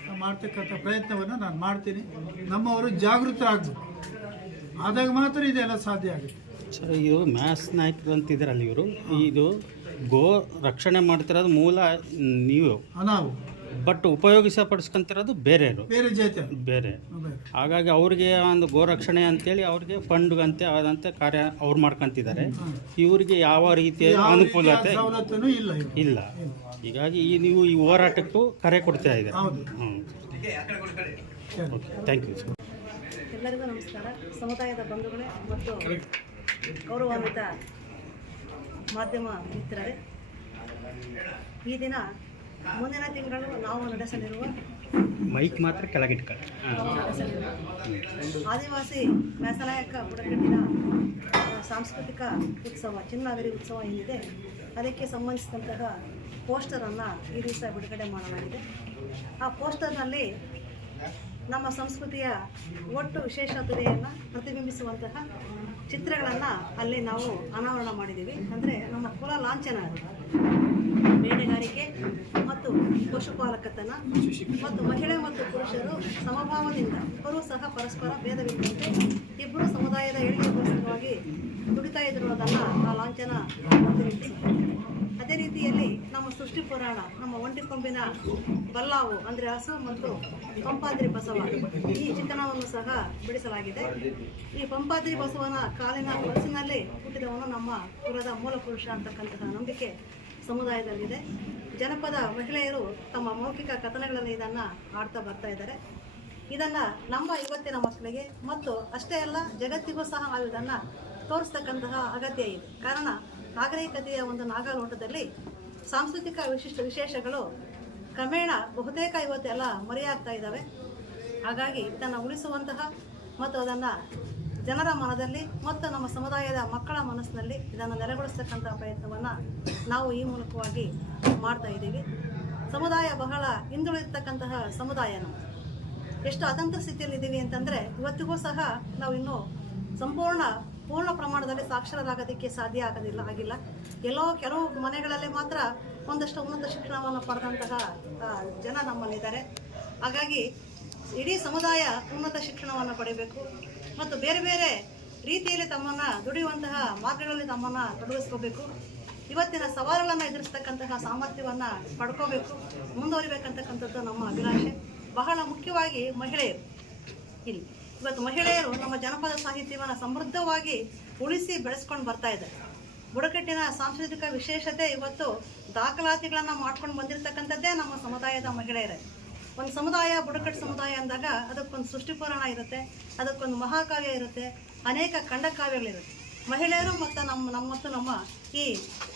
ನಾನು ಮಾಡ್ತಕ್ಕಂಥ ಪ್ರಯತ್ನವನ್ನು ನಾನು ಮಾಡ್ತೀನಿ. ನಮ್ಮವರು ಜಾಗೃತ ಆಗಬೇಕು ಆದಾಗ ಮಾತ್ರ ಇದೆಲ್ಲ ಸಾಧ್ಯ ಆಗುತ್ತೆ. ಸರ್ ಇದು ಮ್ಯಾಸ್ ನಾಯಕರು ಅಂತಿದ್ದಾರಲ್ಲ ಇವರು. ಇದು ಗೋ ರಕ್ಷಣೆ ಮಾಡ್ತಿರೋದು ಮೂಲ ನೀವು. ನಾವು ಬಟ್ ಉಪಯೋಗಿಸ ಪಡಿಸ್ಕೊಂತಿರೋದು ಬೇರೆ ಜಾತಿ ಬೇರೆ. ಬೇರೆ ಹಾಗಾಗಿ ಅವ್ರಿಗೆ ಒಂದು ಗೋ ರಕ್ಷಣೆ ಅಂತೇಳಿ ಅವ್ರಿಗೆ ಫಂಡ್ ಅಂತೆ ಆದಂತೆ ಕಾರ್ಯ ಅವ್ರು ಮಾಡ್ಕೊಂತಿದ್ದಾರೆ. ಇವರಿಗೆ ಯಾವ ರೀತಿಯ ಅನುಕೂಲತೆ ಇಲ್ಲ ಇಲ್ಲ. ಹೀಗಾಗಿ ಈ ನೀವು ಈ ಹೋರಾಟಕ್ಕೂ ಕರೆ ಕೊಡ್ತಾ ಇದ್ದಾರೆ. ಹೌದು. ಹ್ಞೂ ಥ್ಯಾಂಕ್ ಯು ಎಲ್ಲರಿಗೂ ನಮಸ್ಕಾರ. ಸಮುದಾಯದ ಬಂಧುಗಳೇ ಮತ್ತು ಗೌರವಾನ್ವಿತ ಮಾಧ್ಯಮ ಮಿತ್ರರೇ ಈ ದಿನ ಮುಂದಿನ ತಿಂಗಳು ನಾವು ನಡೆಸಲಿರುವ ಮೈಕ್ ಮಾತ್ರ ಕೆಳಗಿಟ್ಕೊಳ್ಳಿ ಆದಿವಾಸಿ ವ್ಯಾಸನಾಯಕ ಬುಡಕಟ್ಟಿನ ಸಾಂಸ್ಕೃತಿಕ ಉತ್ಸವ ಚಿನ್ನಾಗರಿ ಉತ್ಸವ ಏನಿದೆ ಅದಕ್ಕೆ ಸಂಬಂಧಿಸಿದಂತಹ ಪೋಸ್ಟರನ್ನು ಈ ದಿವಸ ಬಿಡುಗಡೆ ಮಾಡಲಾಗಿದೆ. ಆ ಪೋಸ್ಟರ್ನಲ್ಲಿ ನಮ್ಮ ಸಂಸ್ಕೃತಿಯ ಒಟ್ಟು ವಿಶೇಷತೆಯನ್ನು ಪ್ರತಿಬಿಂಬಿಸುವಂತಹ ಚಿತ್ರಗಳನ್ನು ಅಲ್ಲಿ ನಾವು ಅನಾವರಣ ಮಾಡಿದ್ದೀವಿ. ಅಂದರೆ ನಮ್ಮ ಕುಲ ಲಾಂಛನ. ಬೇಟೆಗಾರಿಕೆ ಮತ್ತು ಪಶುಪಾಲಕತನ ಮತ್ತು ಮಹಿಳೆ ಮತ್ತು ಪುರುಷರು ಸಮಭಾವದಿಂದ ಇಬ್ಬರೂ ಸಹ ಪರಸ್ಪರ ಭೇದವಿದ್ದಂತೆ ಇಬ್ಬರು ಸಮುದಾಯದ ಏಳಿಗೆಗೋಸ್ಕರವಾಗಿ ದುಡಿತಾ ಇರುವುದನ್ನು ಆ ಲಾಂಛನ ಪ್ರತಿನಿಧಿಸುತ್ತದೆ ರೀತಿಯಲ್ಲಿ ನಮ್ಮ ಸೃಷ್ಟಿ ಪುರಾಣ, ನಮ್ಮ ಒಂಟಿ ಕೊಂಬಿನ ಬಲ್ಲಾವು, ಅಂದರೆ ಹಸು ಮತ್ತು ಪಂಪಾದ್ರಿ ಬಸವ. ಈ ಚಿತ್ರಣವನ್ನು ಸಹ ಬಿಡಿಸಲಾಗಿದೆ. ಈ ಪಂಪಾದ್ರಿ ಬಸವನ ಕಾಲಿನ ಬಸ್ಸಿನಲ್ಲಿ ಹುಟ್ಟಿದವನು ನಮ್ಮ ಕುಲದ ಮೂಲ ಪುರುಷ ಅಂತಕ್ಕಂತಹ ನಂಬಿಕೆ ಸಮುದಾಯದಲ್ಲಿದೆ. ಜನಪದ ಮಹಿಳೆಯರು ತಮ್ಮ ಮೌಖಿಕ ಕಥನಗಳಲ್ಲಿ ಇದನ್ನು ಆಡ್ತಾ ಬರ್ತಾ ಇದ್ದಾರೆ. ಇದನ್ನು ನಮ್ಮ ಇವತ್ತಿನ ಮಕ್ಕಳಿಗೆ ಮತ್ತು ಅಷ್ಟೇ ಅಲ್ಲ, ಜಗತ್ತಿಗೂ ಸಹ ನಾವು ಇದನ್ನು ತೋರಿಸ್ತಕ್ಕಂತಹ ಅಗತ್ಯ ಇದೆ. ಕಾರಣ ನಾಗರಿಕತೆಯ ಒಂದು ನಾಗಾಲೋಟದಲ್ಲಿ ಸಾಂಸ್ಕೃತಿಕ ವಿಶಿಷ್ಟ ವಿಶೇಷಗಳು ಕ್ರಮೇಣ ಬಹುತೇಕ ಇವತ್ತೆಲ್ಲ ಮರೆಯಾಗ್ತಾ ಇದ್ದಾವೆ. ಹಾಗಾಗಿ ಇದನ್ನು ಉಳಿಸುವಂತಹ ಮತ್ತು ಅದನ್ನು ಜನರ ಮನದಲ್ಲಿ ಮತ್ತು ನಮ್ಮ ಸಮುದಾಯದ ಮಕ್ಕಳ ಮನಸ್ಸಿನಲ್ಲಿ ಇದನ್ನು ನೆಲೆಗೊಳಿಸ್ತಕ್ಕಂಥ ಪ್ರಯತ್ನವನ್ನು ನಾವು ಈ ಮೂಲಕವಾಗಿ ಮಾಡ್ತಾ ಇದ್ದೀವಿ. ಸಮುದಾಯ ಬಹಳ ಹಿಂದುಳಿದಿರ್ತಕ್ಕಂತಹ ಸಮುದಾಯ ನಾವು ಎಷ್ಟು ಅತಂತ್ರ ಸ್ಥಿತಿಯಲ್ಲಿ ಇದ್ದೀವಿ ಅಂತಂದರೆ ಇವತ್ತಿಗೂ ಸಹ ನಾವು ಇನ್ನೂ ಸಂಪೂರ್ಣ ಪೂರ್ಣ ಪ್ರಮಾಣದಲ್ಲಿ ಸಾಕ್ಷರರಾಗೋದಕ್ಕೆ ಸಾಧ್ಯ ಆಗೋದಿಲ್ಲ, ಆಗಿಲ್ಲ. ಎಲ್ಲೋ ಕೆಲವು ಮನೆಗಳಲ್ಲಿ ಮಾತ್ರ ಒಂದಷ್ಟು ಉನ್ನತ ಶಿಕ್ಷಣವನ್ನು ಪಡೆದಂತಹ ಜನ ನಮ್ಮಲ್ಲಿದ್ದಾರೆ. ಹಾಗಾಗಿ ಇಡೀ ಸಮುದಾಯ ಉನ್ನತ ಶಿಕ್ಷಣವನ್ನು ಪಡೆಯಬೇಕು. ಮತ್ತು ಬೇರೆ ಬೇರೆ ರೀತಿಯಲ್ಲಿ ತಮ್ಮನ್ನು ದುಡಿಯುವಂತಹ ಮಾರ್ಗಗಳಲ್ಲಿ ತಮ್ಮನ್ನು ತೊಡಗಿಸ್ಕೋಬೇಕು. ಇವತ್ತಿನ ಸವಾಲುಗಳನ್ನು ಎದುರಿಸ್ತಕ್ಕಂತಹ ಸಾಮರ್ಥ್ಯವನ್ನು ಪಡ್ಕೋಬೇಕು. ಮುಂದುವರಿಬೇಕಂತಕ್ಕಂಥದ್ದು ನಮ್ಮ ಅಭಿಲಾಷೆ. ಬಹಳ ಮುಖ್ಯವಾಗಿ ಮಹಿಳೆಯರು ಇಲ್ಲಿ. ಇವತ್ತು ಮಹಿಳೆಯರು ನಮ್ಮ ಜನಪದ ಸಾಹಿತ್ಯವನ್ನು ಸಮೃದ್ಧವಾಗಿ ಉಳಿಸಿ ಬೆಳೆಸ್ಕೊಂಡು ಬರ್ತಾ ಇದ್ದಾರೆ. ಬುಡಕಟ್ಟಿನ ಸಾಂಸ್ಕೃತಿಕ ವಿಶೇಷತೆ ಇವತ್ತು ದಾಖಲಾತಿಗಳನ್ನು ಮಾಡ್ಕೊಂಡು ಬಂದಿರತಕ್ಕಂಥದ್ದೇ ನಮ್ಮ ಸಮುದಾಯದ ಮಹಿಳೆಯರೇ. ಒಂದು ಸಮುದಾಯ, ಬುಡಕಟ್ಟು ಸಮುದಾಯ ಅಂದಾಗ ಅದಕ್ಕೊಂದು ಸೃಷ್ಟಿಪುರಾಣ ಇರುತ್ತೆ, ಅದಕ್ಕೊಂದು ಮಹಾಕಾವ್ಯ ಇರುತ್ತೆ, ಅನೇಕ ಖಂಡಕಾವ್ಯಗಳಿರುತ್ತೆ. ಮಹಿಳೆಯರು ಮತ್ತು ನಮ್ಮ ನಮ್ಮ ಮತ್ತು ನಮ್ಮ ಈ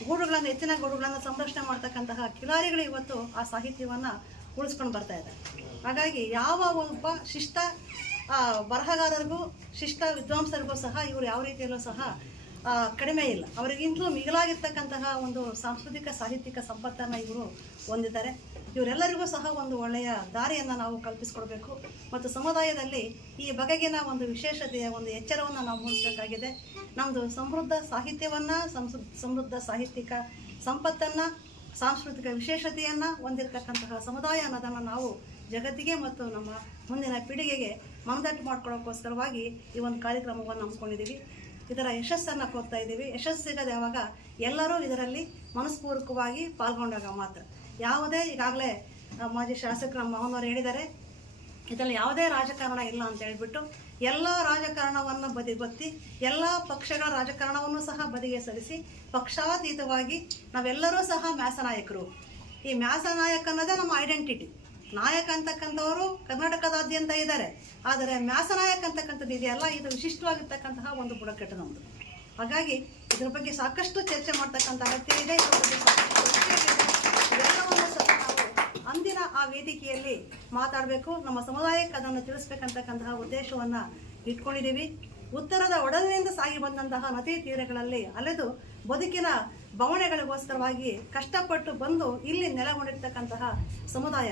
ಗೂಡುಗಳನ್ನು ಹೆಚ್ಚಿನ ಗೂಡುಗಳನ್ನು ಸಂರಕ್ಷಣೆ ಮಾಡ್ತಕ್ಕಂತಹ ಕಿಲಾರಿಗಳು ಇವತ್ತು ಆ ಸಾಹಿತ್ಯವನ್ನು ಉಳಿಸ್ಕೊಂಡು ಬರ್ತಾ ಇದೆ ಹಾಗಾಗಿ ಯಾವ ಒಬ್ಬ ಶಿಷ್ಟ ಬರಹಗಾರರಿಗೂ, ಶಿಷ್ಟ ವಿದ್ವಾಂಸರಿಗೂ ಸಹ ಇವರು ಯಾವ ರೀತಿಯಲ್ಲೂ ಸಹ ಕಡಿಮೆ ಇಲ್ಲ. ಅವರಿಗಿಂತಲೂ ಮಿಗಿಲಾಗಿರ್ತಕ್ಕಂತಹ ಒಂದು ಸಾಂಸ್ಕೃತಿಕ, ಸಾಹಿತ್ಯಿಕ ಸಂಪತ್ತನ್ನು ಇವರು ಹೊಂದಿದ್ದಾರೆ. ಇವರೆಲ್ಲರಿಗೂ ಸಹ ಒಂದು ಒಳ್ಳೆಯ ದಾರಿಯನ್ನು ನಾವು ಕಲ್ಪಿಸಿಕೊಡಬೇಕು. ಮತ್ತು ಸಮುದಾಯದಲ್ಲಿ ಈ ಬಗೆಗಿನ ಒಂದು ವಿಶೇಷತೆಯ ಒಂದು ಎಚ್ಚರವನ್ನು ನಾವು ಮೂಡಿಸಬೇಕಾಗಿದೆ. ನಮ್ಮದು ಸಮೃದ್ಧ ಸಾಹಿತ್ಯವನ್ನು ಸಮೃದ್ಧ ಸಾಹಿತ್ಯಿಕ ಸಂಪತ್ತನ್ನು, ಸಾಂಸ್ಕೃತಿಕ ವಿಶೇಷತೆಯನ್ನು ಹೊಂದಿರತಕ್ಕಂತಹ ಸಮುದಾಯ ಅನ್ನೋದನ್ನು ನಾವು ಜಗತ್ತಿಗೆ ಮತ್ತು ನಮ್ಮ ಮುಂದಿನ ಪೀಳಿಗೆಗೆ ಮನದಟ್ಟು ಮಾಡ್ಕೊಳ್ಳೋಕ್ಕೋಸ್ಕರವಾಗಿ ಈ ಒಂದು ಕಾರ್ಯಕ್ರಮವನ್ನು ಹಮ್ಮಿಕೊಂಡಿದ್ದೀವಿ ಇದರ ಯಶಸ್ಸನ್ನು ಕೊಡ್ತಾ ಇದ್ದೀವಿ. ಯಶಸ್ಸು ಸಿಗೋದು ಯಾವಾಗ ಎಲ್ಲರೂ ಇದರಲ್ಲಿ ಮನಸ್ಪೂರ್ವಕವಾಗಿ ಪಾಲ್ಗೊಂಡಾಗ ಮಾತ್ರ. ಯಾವುದೇ ಈಗಾಗಲೇ ಮಾಜಿ ಶಾಸಕರ ಮೋಹನ್ ಹೇಳಿದ್ದಾರೆ, ಇದರಲ್ಲಿ ಯಾವುದೇ ರಾಜಕಾರಣ ಇಲ್ಲ ಅಂತ ಹೇಳಿಬಿಟ್ಟು ಎಲ್ಲ ರಾಜಕಾರಣವನ್ನು ಬದಿ ಬತ್ತಿ, ಎಲ್ಲ ಪಕ್ಷಗಳ ರಾಜಕಾರಣವನ್ನು ಸಹ ಬದಿಗೆ ಸರಿಸಿ, ಪಕ್ಷಾತೀತವಾಗಿ ನಾವೆಲ್ಲರೂ ಸಹ ಮ್ಯಾಸ ನಾಯಕರು ಈ ಮ್ಯಾಸ ನಾಯಕ ಅನ್ನೋದೇ ನಮ್ಮ ಐಡೆಂಟಿಟಿ ನಾಯಕ ಅಂತಕ್ಕಂಥವರು ಕರ್ನಾಟಕದಾದ್ಯಂತ ಇದ್ದಾರೆ. ಆದರೆ ಮ್ಯಾಸ ನಾಯಕ ಅಂತಕ್ಕಂಥದ್ದು ಇದೆಯಲ್ಲ, ಇದು ವಿಶಿಷ್ಟವಾಗಿರ್ತಕ್ಕಂತಹ ಒಂದು ಬುಡಕಟ್ಟು ನಮ್ಮದು ಹಾಗಾಗಿ ಇದ್ರ ಬಗ್ಗೆ ಸಾಕಷ್ಟು ಚರ್ಚೆ ಮಾಡ್ತಕ್ಕಂಥ ಅಗತ್ಯ ಇದೆ. ಅಂದಿನ ಆ ವೇದಿಕೆಯಲ್ಲಿ ಮಾತಾಡಬೇಕು. ನಮ್ಮ ಸಮುದಾಯಕ್ಕೆ ಅದನ್ನು ತಿಳಿಸ್ಬೇಕಂತಕ್ಕಂತಹ ಉದ್ದೇಶವನ್ನು ಇಟ್ಕೊಂಡಿದ್ದೀವಿ. ಉತ್ತರದ ಒಡಲಿನಿಂದ ಸಾಗಿ ಬಂದಂತಹ ನದಿ ತೀರಗಳಲ್ಲಿ ಅಲೆದು ಬದುಕಿನ ಬವಣೆಗಳಿಗೋಸ್ಕರವಾಗಿ ಕಷ್ಟಪಟ್ಟು ಬಂದು ಇಲ್ಲಿ ನೆಲೆಗೊಂಡಿರ್ತಕ್ಕಂತಹ ಸಮುದಾಯ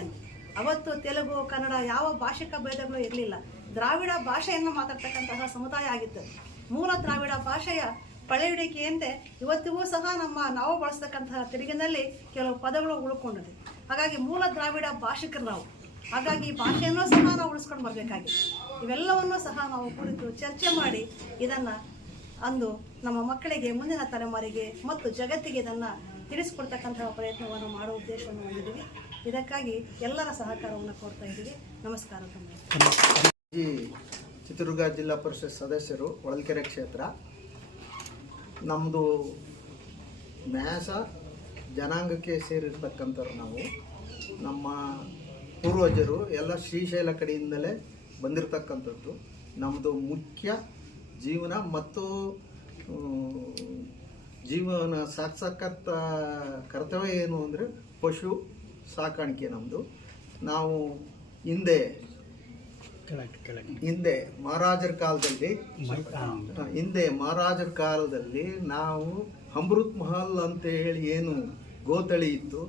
ಅವತ್ತು ತೆಲುಗು, ಕನ್ನಡ ಯಾವ ಭಾಷಿಕ ಭೇದಗಳು ಇರಲಿಲ್ಲ. ದ್ರಾವಿಡ ಭಾಷೆಯನ್ನು ಮಾತಾಡ್ತಕ್ಕಂತಹ ಸಮುದಾಯ ಆಗಿತ್ತು. ಮೂಲ ದ್ರಾವಿಡ ಭಾಷೆಯ ಪಳೆಯುಡಿಕೆಯಂತೆ ಇವತ್ತಿಗೂ ಸಹ ನಮ್ಮ ನಾವು ಬಳಸ್ತಕ್ಕಂತಹ ತೆರಿಗೆನಲ್ಲಿ ಕೆಲವು ಪದಗಳು ಉಳ್ಕೊಂಡಿದೆ. ಹಾಗಾಗಿ ಮೂಲ ದ್ರಾವಿಡ ಭಾಷಿಕರು ನಾವು. ಹಾಗಾಗಿ ಭಾಷೆಯನ್ನು ಸಹ ನಾವು ಉಳಿಸ್ಕೊಂಡು ಬರಬೇಕಾಗಿದೆ. ಇವೆಲ್ಲವನ್ನೂ ಸಹ ನಾವು ಕುರಿತು ಚರ್ಚೆ ಮಾಡಿ ಇದನ್ನು ಅಂದು ನಮ್ಮ ಮಕ್ಕಳಿಗೆ, ಮುಂದಿನ ತಲೆಮಾರಿಗೆ ಮತ್ತು ಜಗತ್ತಿಗೆ ಇದನ್ನು ತಿಳಿಸ್ಕೊಡ್ತಕ್ಕಂತಹ ಪ್ರಯತ್ನವನ್ನು ಮಾಡುವ ಉದ್ದೇಶವನ್ನು ಹೊಂದಿದ್ದೀವಿ. ಇದಕ್ಕಾಗಿ ಎಲ್ಲರ ಸಹಕಾರವನ್ನು ಕೋರ್ತಾ ಇದ್ದೀವಿ. ನಮಸ್ಕಾರ ಚಿತ್ರದುರ್ಗ ಜಿಲ್ಲಾ ಪರಿಷತ್ ಸದಸ್ಯರು ಹೊಳಲ್ಕೆರೆ ಕ್ಷೇತ್ರ. ನಮ್ಮದು ನ್ಯಾಸ ಜನಾಂಗಕ್ಕೆ ಸೇರಿರ್ತಕ್ಕಂಥವ್ರು ನಾವು. ನಮ್ಮ ಪೂರ್ವಜರು ಎಲ್ಲ ಶ್ರೀಶೈಲ ಕಡೆಯಿಂದಲೇ ಬಂದಿರತಕ್ಕಂಥದ್ದು. ನಮ್ಮದು ಮುಖ್ಯ ಜೀವನ ಮತ್ತು ಜೀವನ ಸಾಕ್ಸಕ್ಕಂಥ ಕರ್ತವ್ಯ ಏನು ಅಂದರೆ ಪಶು ಸಾಕಾಣಿಕೆ ನಮ್ಮದು ನಾವು ಹಿಂದೆ ಹಿಂದೆ ಮಹಾರಾಜರ ಕಾಲದಲ್ಲಿ ಹಿಂದೆ. ಮಹಾರಾಜರ ಕಾಲದಲ್ಲಿ ನಾವು ಅಮೃತ್ ಮಹಲ್ ಅಂತ ಹೇಳಿ ಏನು ಗೋತಳಿ ಇತ್ತು.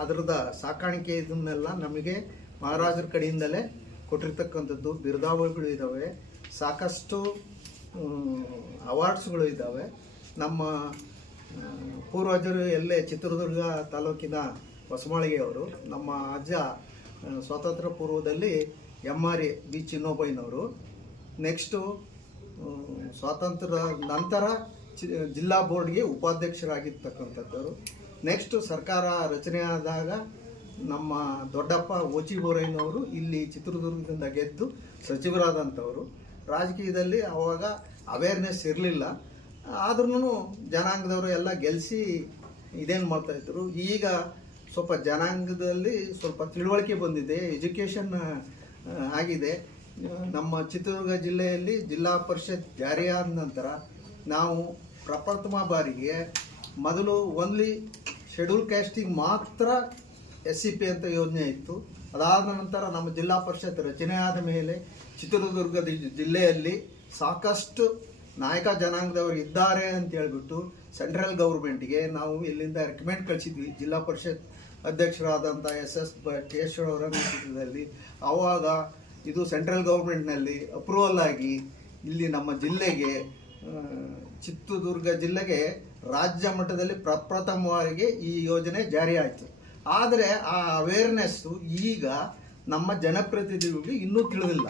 ಅದರದ ಸಾಕಾಣಿಕೆ ಇದನ್ನೆಲ್ಲ ನಮಗೆ ಮಹಾರಾಜರ ಕಡೆಯಿಂದಲೇ ಕೊಟ್ಟಿರ್ತಕ್ಕಂಥದ್ದು. ಬಿರುದಾವಳಿಗಳು ಇದ್ದಾವೆ. ಸಾಕಷ್ಟು ಅವಾರ್ಡ್ಸ್ಗಳು ಇದ್ದಾವೆ. ನಮ್ಮ ಪೂರ್ವಜರು ಎಲ್ಲೇ ಚಿತ್ರದುರ್ಗ ತಾಲೂಕಿನ ಹೊಸಮಾಳಿಗೆಯವರು ನಮ್ಮ ಅಜ್ಜ ಸ್ವಾತಂತ್ರ್ಯ ಪೂರ್ವದಲ್ಲಿ ಎಂ ಆರ್ ಎ ಬಿ ಚಿನ್ನೋಬೈನವರು. ನೆಕ್ಸ್ಟು ಸ್ವಾತಂತ್ರ್ಯದ ನಂತರ ಜಿಲ್ಲಾ ಬೋರ್ಡ್ಗೆ ಉಪಾಧ್ಯಕ್ಷರಾಗಿರ್ತಕ್ಕಂಥದ್ದವರು. ನೆಕ್ಸ್ಟು ಸರ್ಕಾರ ರಚನೆ ಆದಾಗ ನಮ್ಮ ದೊಡ್ಡಪ್ಪ ಓಚಿ ಬೋರಯ್ಯನವರು ಇಲ್ಲಿ ಚಿತ್ರದುರ್ಗದಿಂದ ಗೆದ್ದು ಸಚಿವರಾದಂಥವರು. ರಾಜಕೀಯದಲ್ಲಿ ಆವಾಗ ಅವೇರ್ನೆಸ್ ಇರಲಿಲ್ಲ. ಆದ್ರೂ ಜನಾಂಗದವರು ಎಲ್ಲ ಗೆಲ್ಲಿಸಿ ಇದೇನು ಮಾಡ್ತಾಯಿದ್ರು ಈಗ ಸ್ವಲ್ಪ ಜನಾಂಗದಲ್ಲಿ ಸ್ವಲ್ಪ ತಿಳುವಳಿಕೆ ಬಂದಿದೆ, ಎಜುಕೇಷನ್ ಆಗಿದೆ. ನಮ್ಮ ಚಿತ್ರದುರ್ಗ ಜಿಲ್ಲೆಯಲ್ಲಿ ಜಿಲ್ಲಾ ಪರಿಷತ್ ಜಾರಿಯಾದ ನಂತರ ನಾವು ಪ್ರಪ್ರಥಮ ಬಾರಿಗೆ ಮೊದಲು ಓನ್ಲಿ ಶೆಡ್ಯೂಲ್ ಕ್ಯಾಸ್ಟಿಗೆ ಮಾತ್ರ ಎಸ್ ಸಿ ಪಿ ಅಂತ ಯೋಜನೆ ಇತ್ತು. ಅದಾದ ನಂತರ ನಮ್ಮ ಜಿಲ್ಲಾ ಪರಿಷತ್ ರಚನೆ ಆದ ಮೇಲೆ ಚಿತ್ರದುರ್ಗ ಜಿಲ್ಲೆಯಲ್ಲಿ ಸಾಕಷ್ಟು ನಾಯಕ ಜನಾಂಗದವರು ಇದ್ದಾರೆ ಅಂತ ಹೇಳ್ಬಿಟ್ಟು ಸೆಂಟ್ರಲ್ ಗೌರ್ಮೆಂಟ್ಗೆ ನಾವು ಇಲ್ಲಿಂದ ರೆಕಮೆಂಡ್ ಕಳಿಸಿದ್ವಿ. ಜಿಲ್ಲಾ ಪರಿಷತ್ ಅಧ್ಯಕ್ಷರಾದಂಥ ಎಸ್ ಎಸ್ ಕೇಶವ್ ಅವರ ನೇತೃತ್ವದಲ್ಲಿ ಆವಾಗ ಇದು ಸೆಂಟ್ರಲ್ ಗೌರ್ಮೆಂಟ್ನಲ್ಲಿ ಅಪ್ರೂವಲ್ ಆಗಿ ಇಲ್ಲಿ ನಮ್ಮ ಜಿಲ್ಲೆಗೆ ಚಿತ್ರದುರ್ಗ ಜಿಲ್ಲೆಗೆ ರಾಜ್ಯ ಮಟ್ಟದಲ್ಲಿ ಪ್ರಪ್ರಥಮವಾಗಿ ಈ ಯೋಜನೆ ಜಾರಿಯಾಯಿತು ಆದರೆ ಆ ಅವೇರ್ನೆಸ್ಸು ಈಗ ನಮ್ಮ ಜನಪ್ರತಿನಿಧಿಗಳಿಗೆ ಇನ್ನೂ ತಿಳಿದಿಲ್ಲ.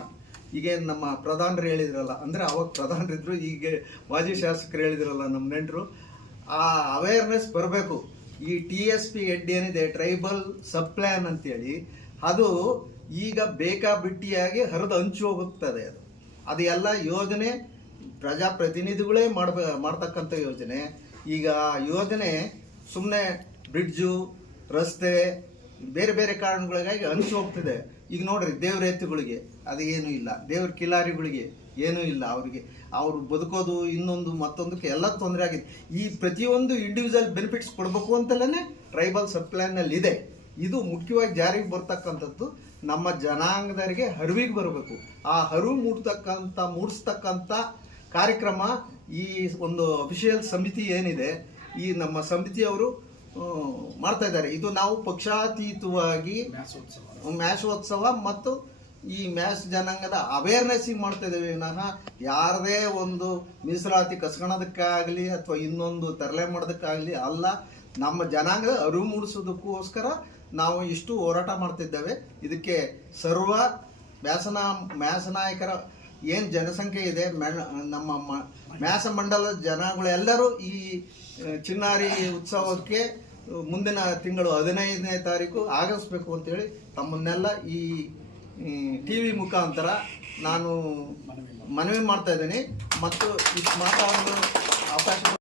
ಈಗ ನಮ್ಮ ಪ್ರಧಾನರು ಹೇಳಿದ್ರಲ್ಲ, ಅಂದರೆ ಅವಾಗ ಪ್ರಧಾನರಿದ್ರು, ಈಗ ಮಾಜಿ ಶಾಸಕರು ಹೇಳಿದ್ರಲ್ಲ ನಮ್ಮ ನೆಂಟರು, ಆ ಅವೇರ್ನೆಸ್ ಬರಬೇಕು. ಈ ಟಿ ಎಸ್ ಪಿ ಹೆಡ್ ಏನಿದೆ ಟ್ರೈಬಲ್ ಸಬ್ ಪ್ಲ್ಯಾನ್ ಅಂತೇಳಿ, ಅದು ಈಗ ಬೇಕಾಬಿಟ್ಟಿಯಾಗಿ ಹರಿದು ಹಂಚು ಹೋಗುತ್ತದೆ ಅದು. ಅದು ಎಲ್ಲ ಯೋಜನೆ, ಪ್ರಜಾಪ್ರತಿನಿಧಿಗಳೇ ಮಾಡ್ಬೇ, ಮಾಡ್ತಕ್ಕಂಥ ಯೋಜನೆ. ಈಗ ಆ ಯೋಜನೆ ಸುಮ್ಮನೆ ಬ್ರಿಡ್ಜು, ರಸ್ತೆ, ಬೇರೆ ಬೇರೆ ಕಾರಣಗಳಿಗಾಗಿ ಹಂಚು ಹೋಗ್ತಿದೆ. ಈಗ ನೋಡ್ರಿ ದೇವ್ರ ಎತ್ತುಗಳಿಗೆ ಇಲ್ಲ. ದೇವ್ರ ಕಿಲಾರಿಗಳಿಗೆ ಏನೂ ಇಲ್ಲ ಅವರಿಗೆ. ಅವರು ಬದುಕೋದು ಇನ್ನೊಂದು ಮತ್ತೊಂದಕ್ಕೆ ಎಲ್ಲ ತೊಂದರೆ ಆಗಿದೆ. ಈ ಪ್ರತಿಯೊಂದು ಇಂಡಿವಿಜುವಲ್ ಬೆನಿಫಿಟ್ಸ್ ಕೊಡಬೇಕು ಅಂತಲೇ ಟ್ರೈಬಲ್ ಸಬ್ ಪ್ಲ್ಯಾನ್ನಲ್ಲಿ ಇದೆ ಇದು ಮುಖ್ಯವಾಗಿ ಜಾರಿಗೆ ಬರ್ತಕ್ಕಂಥದ್ದು ನಮ್ಮ ಜನಾಂಗದವರಿಗೆ ಹರಿವಿಗೆ ಬರಬೇಕು. ಆ ಹರಿವು ಮೂಡ್ತಕ್ಕಂಥ ಮೂಡಿಸ್ತಕ್ಕಂಥ ಕಾರ್ಯಕ್ರಮ ಈ ಒಂದು ಅಫಿಷಿಯಲ್ ಸಮಿತಿ ಏನಿದೆ ಈ ನಮ್ಮ ಸಮಿತಿಯವರು ಮಾಡ್ತಾ ಇದ್ದಾರೆ. ಇದು ನಾವು ಪಕ್ಷಾತೀತವಾಗಿ ಮ್ಯಾಶೋತ್ಸವ ಮ್ಯಾಸೋತ್ಸವ ಮತ್ತು ಈ ಮ್ಯಾಸ್ ಜನಾಂಗದ ಅವೇರ್ನೆಸ್ಸಿಗೆ ಮಾಡ್ತಾ ಇದ್ದೇವೆ. ವಿನಃ ಯಾರದೇ ಒಂದು ಮೀಸಲಾತಿ ಕಸ್ಕೊಳೋದಕ್ಕಾಗಲಿ ಅಥವಾ ಇನ್ನೊಂದು ತರಲೆ ಮಾಡೋದಕ್ಕಾಗಲಿ ಅಲ್ಲ, ನಮ್ಮ ಜನಾಂಗದ ಅರಿವು ಮೂಡಿಸೋದಕ್ಕೋಸ್ಕರ ನಾವು ಇಷ್ಟು ಹೋರಾಟ ಮಾಡ್ತಿದ್ದೇವೆ ಇದಕ್ಕೆ ಸರ್ವ ವ್ಯಾಸನ ನಾಯಕರ ಏನು ಜನಸಂಖ್ಯೆ ಇದೆ ನಮ್ಮ ಮ್ಯಾಸ ಮಂಡಲದ ಜನಗಳೆಲ್ಲರೂ ಈ ಚಿನ್ನಾರಿ ಉತ್ಸವಕ್ಕೆ ಮುಂದಿನ ತಿಂಗಳು ಹದಿನೈದನೇ ತಾರೀಕು ಆಗಮಿಸ್ಬೇಕು ಅಂತೇಳಿ ತಮ್ಮನ್ನೆಲ್ಲ ಈ ಟಿ ವಿ ಮುಖಾಂತರ ನಾನು ಮನವಿ ಮಾಡ್ತಾ ಇದ್ದೀನಿ. ಮತ್ತು ಇಷ್ಟು ಮಾತಾಡಲು ಅವಕಾಶ